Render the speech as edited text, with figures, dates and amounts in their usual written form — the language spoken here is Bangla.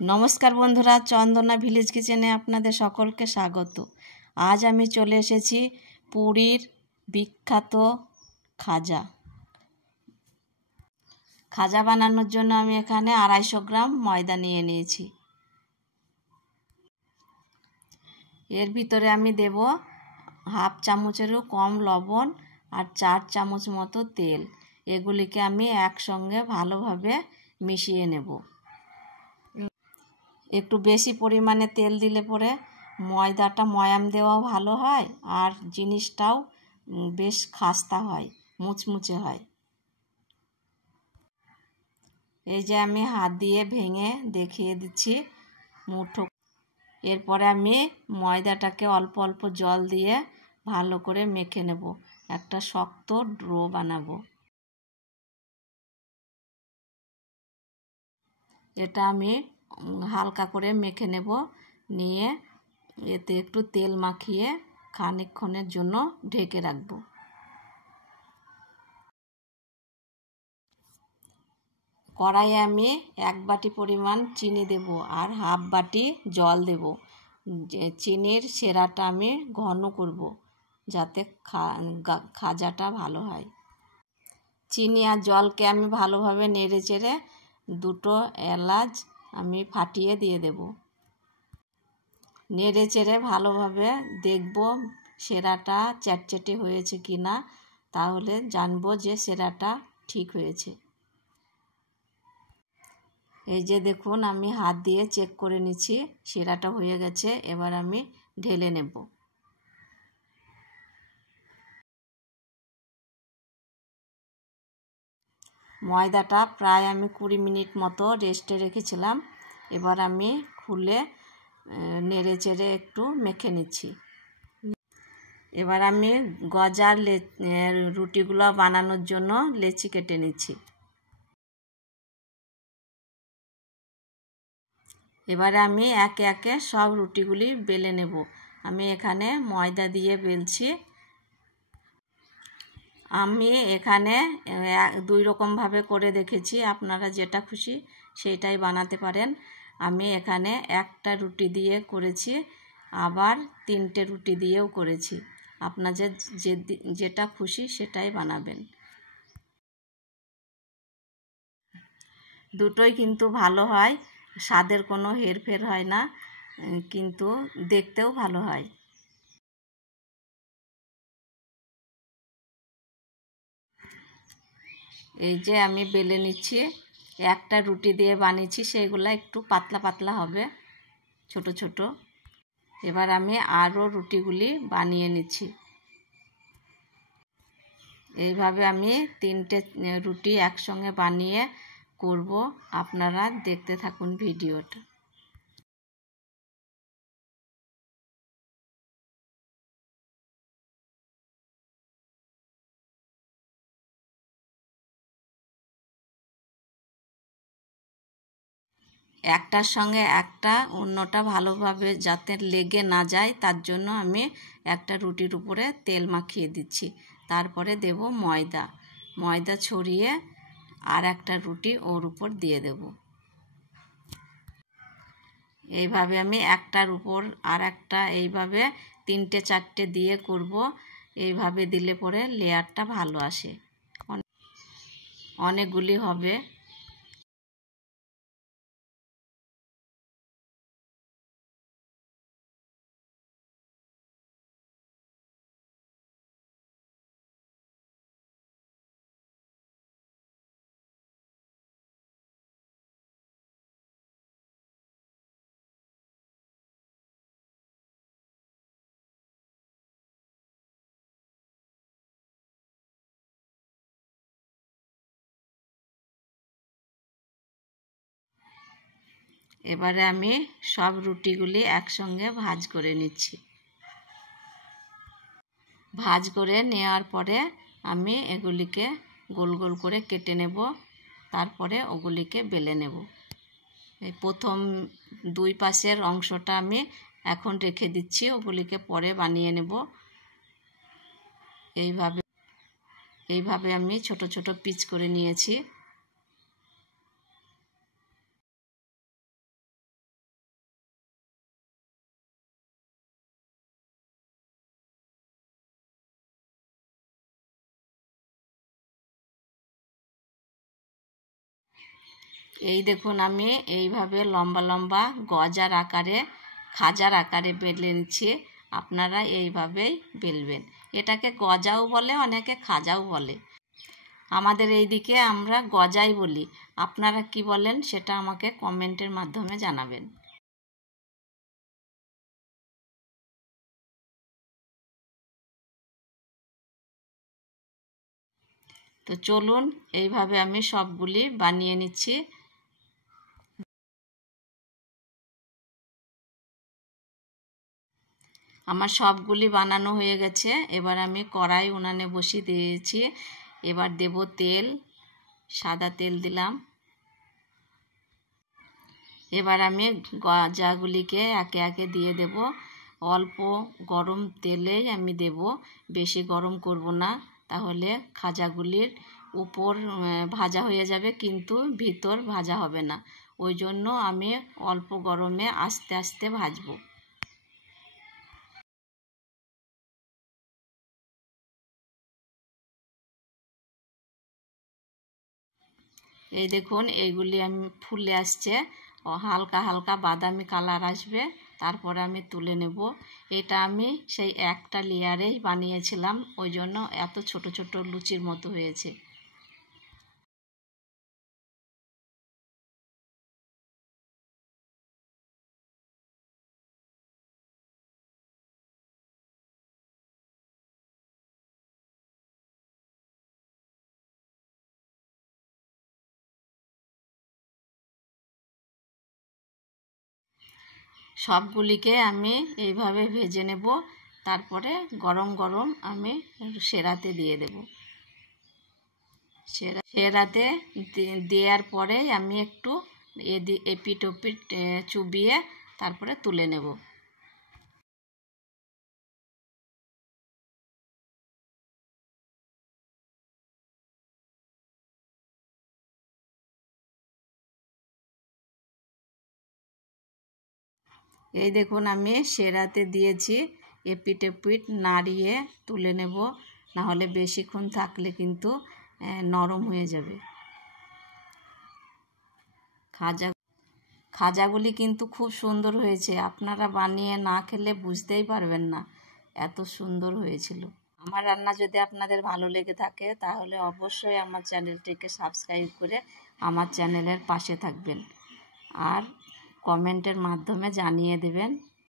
নমস্কার বন্ধুরা, চন্দনা ভিলেজ কিচেনে আপনাদের সকলকে স্বাগত। আজ আমি চলে এসেছি পুরীর বিখ্যাত খাজা বানানোর জন্য আমি এখানে 250 গ্রাম ময়দা নিয়ে নিয়েছি। এর ভিতরে আমি দেব হাফ চামচেরও কম লবণ আর 4 চামচ মতো তেল। এগুলিকে আমি একসঙ্গে ভালোভাবে মিশিয়ে নেব। একটু বেশি পরিমাণে তেল দিলে পরে ময়দাটা ময়াম দেওয়াও ভালো হয় আর জিনিসটাও বেশ খাস্তা হয়, মুচমুচে হয়। এই যে আমি হাত দিয়ে ভেঙে দেখিয়ে দিচ্ছি মুঠো। এরপরে আমি ময়দাটাকে অল্প অল্প জল দিয়ে ভালো করে মেখে নেব, একটা শক্ত ডো বানাবো। এটা আমি হালকা করে মেখে নেব, নিয়ে এতে একটু তেল মাখিয়ে খানিকক্ষণের জন্য ঢেকে রাখব। কড়াইয়ে আমি 1 বাটি পরিমাণ চিনি দেব আর হাফ বাটি জল দেব। চিনির সেরাটা আমি ঘন করব যাতে খাজাটা ভালো হয়। চিনি আর জলকে আমি ভালোভাবে নেড়ে চেড়ে 2টো এলাচ আমি ফাটিয়ে দিয়ে দেব। নেড়ে চেড়ে ভালোভাবে দেখব সেরাটা চ্যাটচ্যাটে হয়েছে কি না, তাহলে জানবো যে সেরাটা ঠিক হয়েছে। এই যে দেখুন, আমি হাত দিয়ে চেক করে নিচ্ছি, সেরাটা হয়ে গেছে। এবার আমি ঢেলে নেব। ময়দাটা প্রায় আমি 20 মিনিট মতো রেস্টে রেখেছিলাম। এবার আমি খুলে নেড়ে চেড়ে একটু মেখে নিচ্ছি। এবার আমি গজার রুটিগুলো বানানোর জন্য লেচি কেটে নিচ্ছি। এবারে আমি একে একে সব রুটিগুলি বেলে নেব। আমি এখানে ময়দা দিয়ে বেলছি। আমি এখানে 2 রকমভাবে করে দেখেছি, আপনারা যেটা খুশি সেইটাই বানাতে পারেন। আমি এখানে একটা রুটি দিয়ে করেছি, আবার 3টে রুটি দিয়েও করেছি। আপনাদের যেটা খুশি সেটাই বানাবেন। দুটোই কিন্তু ভালো হয়, স্বাদের কোনো হেরফের হয় না, কিন্তু দেখতেও ভালো হয়। এই যে আমি বেলে নিচ্ছি, একটা রুটি দিয়ে বানিয়েছি, সেইগুলো একটু পাতলা পাতলা হবে, ছোট ছোট। এবার আমি আরও রুটিগুলি বানিয়ে নিচ্ছি। এইভাবে আমি 3টে রুটি একসঙ্গে বানিয়ে করব। আপনারা দেখতে থাকুন ভিডিওটা। একটার সঙ্গে একটা অন্যটা ভালোভাবে যাতে লেগে না যায়, তার জন্য আমি একটা রুটির উপরে তেল মাখিয়ে দিচ্ছি। তারপরে দেব ময়দা ছড়িয়ে আর একটা রুটি ওর উপর দিয়ে দেব। এইভাবে আমি একটার উপর আর একটা এইভাবে 3টে 4টে দিয়ে করব। এইভাবে দিলে পরে লেয়ারটা ভালো আসে, অনেকগুলি হবে। এবারে আমি সব রুটিগুলি একসঙ্গে ভাঁজ করে নিচ্ছি। ভাঁজ করে নেওয়ার পরে আমি এগুলিকে গোল গোল করে কেটে নেব, তারপরে ওগুলিকে বেলে নেব। এই প্রথম 2 পাশের অংশটা আমি এখন রেখে দিচ্ছি, ওগুলিকে পরে বানিয়ে নেব। এইভাবে আমি ছোট ছোট পিচ করে নিয়েছি। এই দেখুন আমি এইভাবে লম্বা লম্বা গজার আকারে খাজার আকারে বেলে নিচ্ছি। আপনারা এইভাবেই বেলবেন। এটাকে গজাও বলে, অনেকে খাজাও বলে। আমাদের এইদিকে আমরা গজাই বলি। আপনারা কি বলেন সেটা আমাকে কমেন্টের মাধ্যমে জানাবেন। তো চলুন এইভাবে আমি সবগুলি বানিয়ে নিচ্ছি। আমার সবগুলি বানানো হয়ে গেছে। এবার আমি কড়াই উনানে বসিয়ে দিয়েছি। এবার দেব তেল, সাদা তেল দিলাম। এবার আমি গজাগুলিকে একে একে দিয়ে দেব। অল্প গরম তেলেই আমি দেব, বেশি গরম করব না, তাহলে খাজাগুলির উপর ভাজা হয়ে যাবে কিন্তু ভিতর ভাজা হবে না। ওই জন্য আমি অল্প গরমে আস্তে আস্তে ভাজবো। এই দেখুন এইগুলি আমি ফুলে আসছে, হালকা হালকা বাদামি কালার আসবে, তারপরে আমি তুলে নেব। এটা আমি সেই একটা লেয়ারেই বানিয়েছিলাম, ওই জন্য এত ছোট ছোট লুচির মতো হয়েছে। সবগুলিকে আমি এইভাবে ভেজে নেব, তারপরে গরম গরম আমি সেরাতে দিয়ে দেব। সেরাতে দেওয়ার পরে আমি একটু এপিট ওপিট চুবিয়ে তারপরে তুলে নেব। এই দেখুন আমি সেরাতে দিয়েছি, এপিট এপিট নাড়িয়ে তুলে নেব, নাহলে বেশিক্ষণ থাকলে কিন্তু নরম হয়ে যাবে। খাজাগুলি কিন্তু খুব সুন্দর হয়েছে। আপনারা বানিয়ে না খেলে বুঝতেই পারবেন না, এত সুন্দর হয়েছিল। আমার রান্না যদি আপনাদের ভালো লেগে থাকে তাহলে অবশ্যই আমার চ্যানেলটিকে সাবস্ক্রাইব করে আমার চ্যানেলের পাশে থাকবেন আর কমেন্টের মাধ্যমে জানিয়ে দেবেন